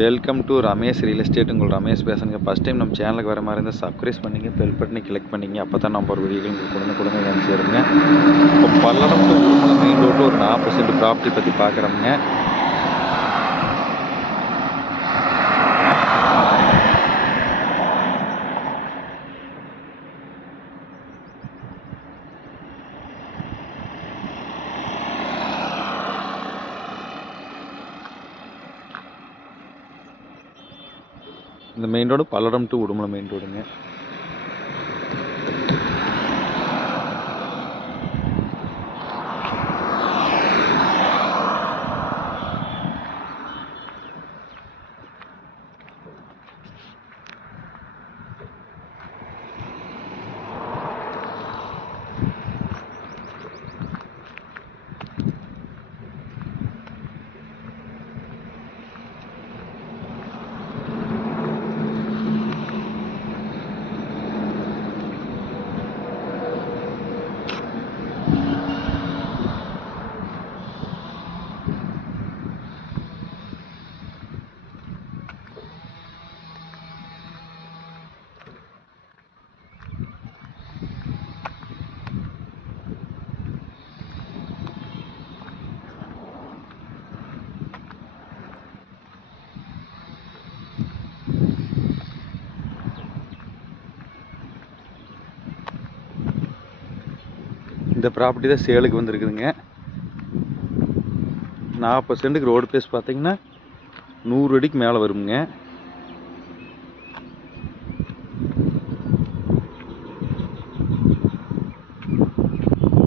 Welcome to Ramesh real estate உங்கள் ரமேஷ் பேசுங்க first time நம்ம சேனலுக்கு வர மாதிரி இருந்தால் சப்ஸ்கிரைப் பண்ணிங்க பெல் பட்டனை கிளிக் பண்ணிங்க. அப்போ தான் நம்ம ஒரு வீடியோ உங்களுக்கு கொடுங்க கொடுங்க வந்து சேருங்க. இப்போ பல்லடம் மெயின் ரோட்டில் ஒரு நாற்பது சென்ட் ப்ராப்பர்ட்டி பற்றி பார்க்குறோம்ங்க. இந்த main road Palladam to Udumalai main ரோடுங்க இந்த ப்ராப்பர்ட்டி தான் சேலுக்கு வந்திருக்குதுங்க. நாற்பது சென்ட்டுக்கு ரோடு பேஸ் பார்த்தீங்கன்னா நூறு அடிக்கு மேலே வருங்க.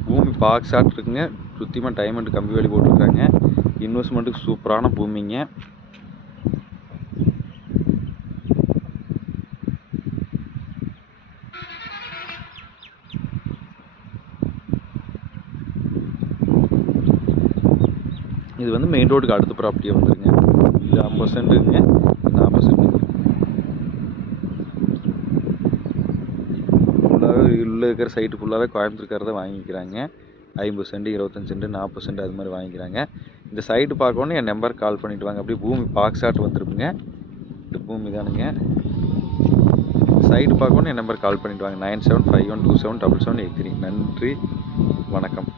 பூமி பாக்ஸ் ஆட் இருக்குங்க சுற்றியுமாக டைமண்ட் கம்பி வேலி போட்டிருக்காங்க. இன்வெஸ்ட்மெண்ட்டுக்கு சூப்பரான பூமிங்க. இது வந்து மெயின் ரோடுக்கு அடுத்த ப்ராப்பர்ட்டியாக வந்துருங்க. இது ஐம்பது சென்ட்டுங்க நாற்பது சென்ட்டுங்க ஃபுல்லாகவே உள்ளே இருக்கிற சைட்டு ஃபுல்லாகவே கோயம்புத்தூர்காரர் வாங்கிக்கிறாங்க. ஐம்பது சென்ட் இருபத்தஞ்சு சென்ட் நாற்பது சென்ட் அது மாதிரி வாங்கிக்கிறாங்க. இந்த சைட்டு பார்க்கணுன்னு என் நம்பருக்கு கால் பண்ணிவிட்டு வாங்க. அப்படியே பூமி பாக்ஸாட் வந்துருக்குங்க. இந்த பூமி தானுங்க. சைட்டு பார்க்கணுன்னு என் நம்பருக்கு கால் பண்ணிவிட்டு வாங்க. Nine seven five one two seven double seven eight three. நன்றி. வணக்கம்.